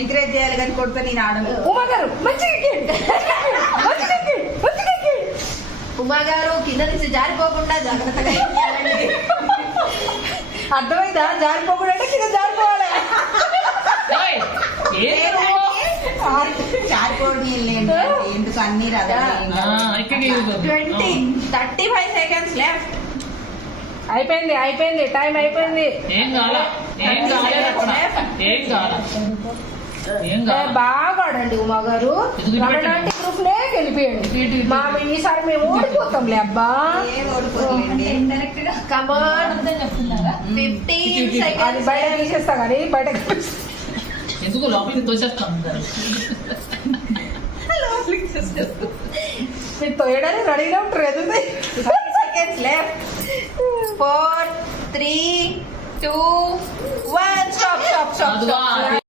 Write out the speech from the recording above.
Encourage చేయాలి కానీ కొడితే నేను ఆడను. ఉమా గారు ఉమా గారు కింద నుంచి జారిపోకుండా జాగ్రత్తగా ఎక్కియాలండి. అర్థమైందా? జారిపోకుండా అంటే కింద జారిపోవాలి. జారిపోవడం ఎందుకు అన్ని రాదా? 35 seconds left. అయిపోయింది టైం అయిపోయింది. బాగా ఆడండి ఉమా గారు. రమణాంటి గ్రూప్ నే గెలిపియండి. ఈసారి మేము ఓడిపోతాంలే అబ్బా. కమాన్ 15 seconds. అది బయట తీసేస్తా కానీ బయట ఎందుకు లోపలికి తోసేస్తాం. మీరు తోయడానికి రెడీగా ఉంటారు. ఎదుగుతాయి. 5 seconds left. 4, 3, 2, 1. Stop.